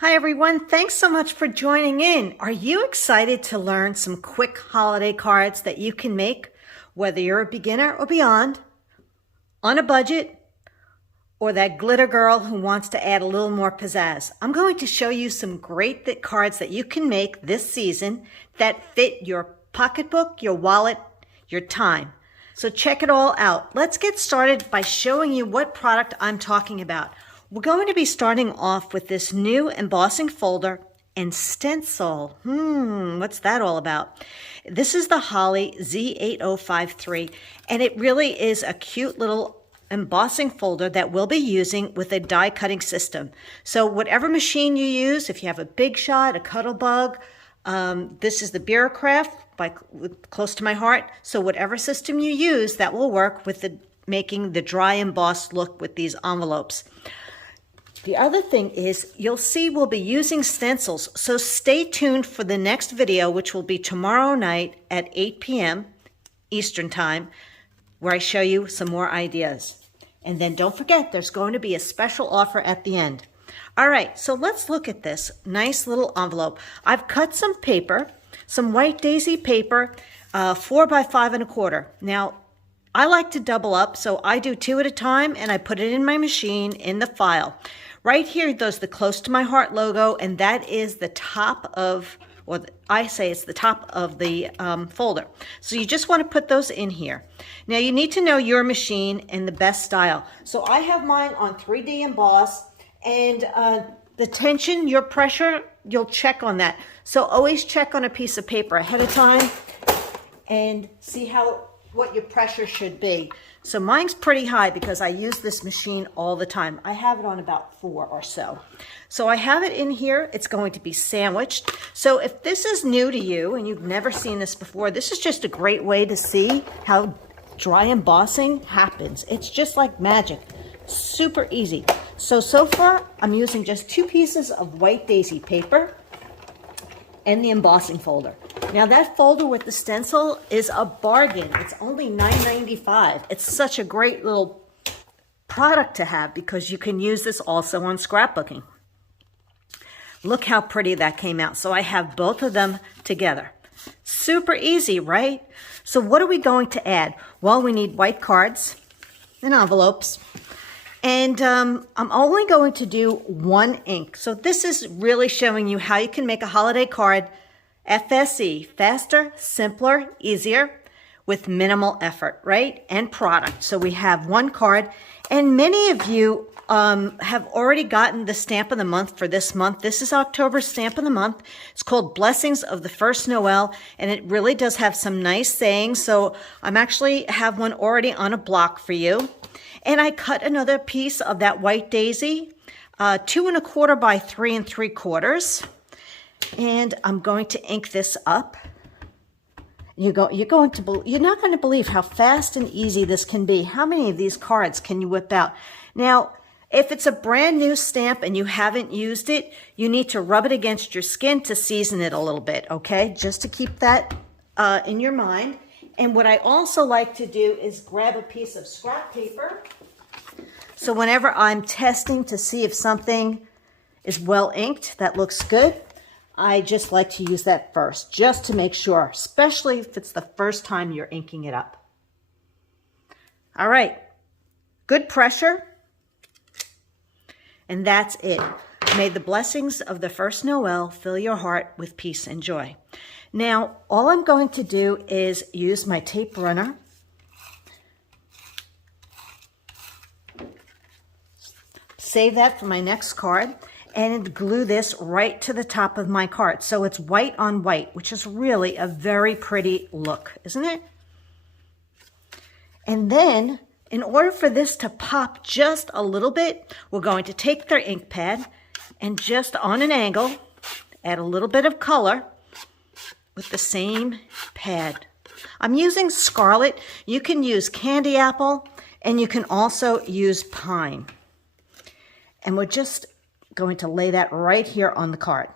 Hi everyone, thanks so much for joining in. Are you excited to learn some quick holiday cards that you can make, whether you're a beginner or beyond, on a budget, or that glitter girl who wants to add a little more pizzazz? I'm going to show you some great cards that you can make this season that fit your pocketbook, your wallet, your time. So check it all out. Let's get started by showing you what product I'm talking about. We're going to be starting off with this new embossing folder and stencil. What's that all about? This is the Holly Z8053, and it really is a cute little embossing folder that we'll be using with a die cutting system. So whatever machine you use, if you have a Big Shot, a Cuttlebug, this is the Bureaucraft, close to my heart. So whatever system you use, that will work with making the dry embossed look with these envelopes. The other thing is you'll see we'll be using stencils, so stay tuned for the next video, which will be tomorrow night at 8 p.m. Eastern Time, where I show you some more ideas. And then don't forget, there's going to be a special offer at the end. All right, so let's look at this nice little envelope. I've cut some paper, some white daisy paper, 4 by 5 1/4. Now, I like to double up, so I do 2 at a time, and I put it in my machine in the file. Right here, there's the Close to My Heart logo, and that is the top of, or I say it's the top of the folder. So you just want to put those in here. Now you need to know your machine and the best style. So I have mine on 3D emboss, and the tension, your pressure, you'll check on that. So always check on a piece of paper ahead of time and see what your pressure should be. So mine's pretty high because I use this machine all the time. I have it on about 4 or so. So I have it in here. It's going to be sandwiched. So if this is new to you and you've never seen this before, this is just a great way to see how dry embossing happens. It's just like magic. Super easy. So far, I'm using just 2 pieces of white daisy paper and the embossing folder. Now that folder with the stencil is a bargain. It's only $9.95. It's such a great little product to have because you can use this also on scrapbooking. Look how pretty that came out. So I have both of them together. Super easy, right? So what are we going to add? Well, we need white cards and envelopes. And I'm only going to do 1 ink. So this is really showing you how you can make a holiday card FSE, faster, simpler, easier, with minimal effort, right? And product. So we have 1 card, and many of you have already gotten the stamp of the month for this month. This is October's stamp of the month. It's called Blessings of the First Noel, and it really does have some nice sayings. So I'm actually have one already on a block for you. And I cut another piece of that white daisy, 2 1/4 by 3 3/4. And I'm going to ink this up. You're not going to believe how fast and easy this can be. How many of these cards can you whip out? Now, if it's a brand new stamp and you haven't used it, you need to rub it against your skin to season it a little bit, okay? Just to keep that in your mind. And what I also like to do is grab a piece of scrap paper. So whenever I'm testing to see if something is well inked, that looks good, I just like to use that first, just to make sure, especially if it's the first time you're inking it up. All right, good pressure, and that's it. May the blessings of the first Noel fill your heart with peace and joy. Now, all I'm going to do is use my tape runner. Save that for my next card. And glue this right to the top of my card. So it's white on white, which is really a very pretty look, isn't it? And then, in order for this to pop just a little bit, we're going to take their ink pad and just on an angle, add a little bit of color with the same pad. I'm using Scarlet. You can use Candy Apple, and you can also use Pine. And we're just going to lay that right here on the card.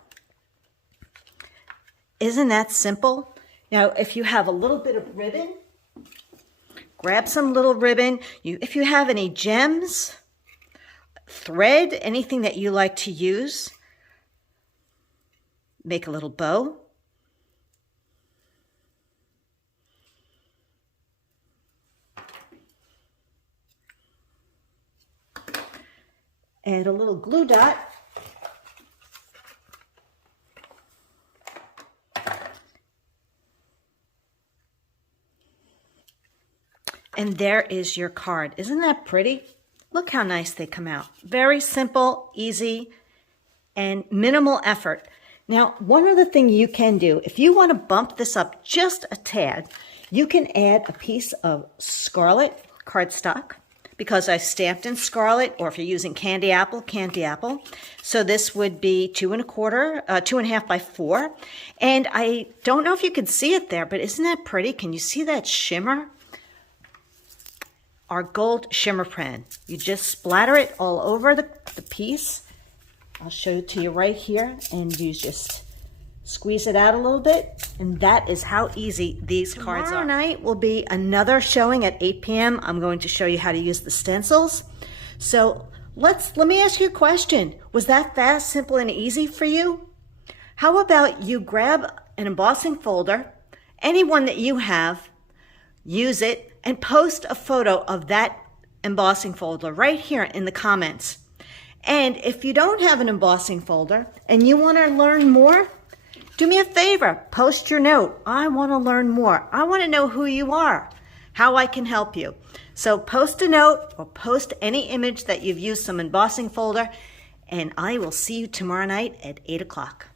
Isn't that simple? Now, if you have a little bit of ribbon, grab some little ribbon. If you have any gems, thread, anything that you like to use, make a little bow. Add a little glue dot. And there is your card. Isn't that pretty? Look how nice they come out. Very simple, easy, and minimal effort. Now, one other thing you can do, if you want to bump this up just a tad, you can add a piece of scarlet cardstock, because I stamped in scarlet, or if you're using candy apple. So this would be 2.25 by 4. And I don't know if you can see it there, but isn't that pretty? Can you see that shimmer? Our gold shimmer pen. You just splatter it all over the piece. I'll show it to you right here, and you just squeeze it out a little bit, and that is how easy these cards are. Tomorrow night will be another showing at 8 p.m. I'm going to show you how to use the stencils. So let me ask you a question. Was that fast, simple, and easy for you? How about you grab an embossing folder, any one that you have, use it, and post a photo of that embossing folder right here in the comments. And if you don't have an embossing folder and you want to learn more, do me a favor, post your note. I want to learn more. I want to know who you are, how I can help you. So post a note or post any image that you've used some embossing folder, and I will see you tomorrow night at 8 o'clock.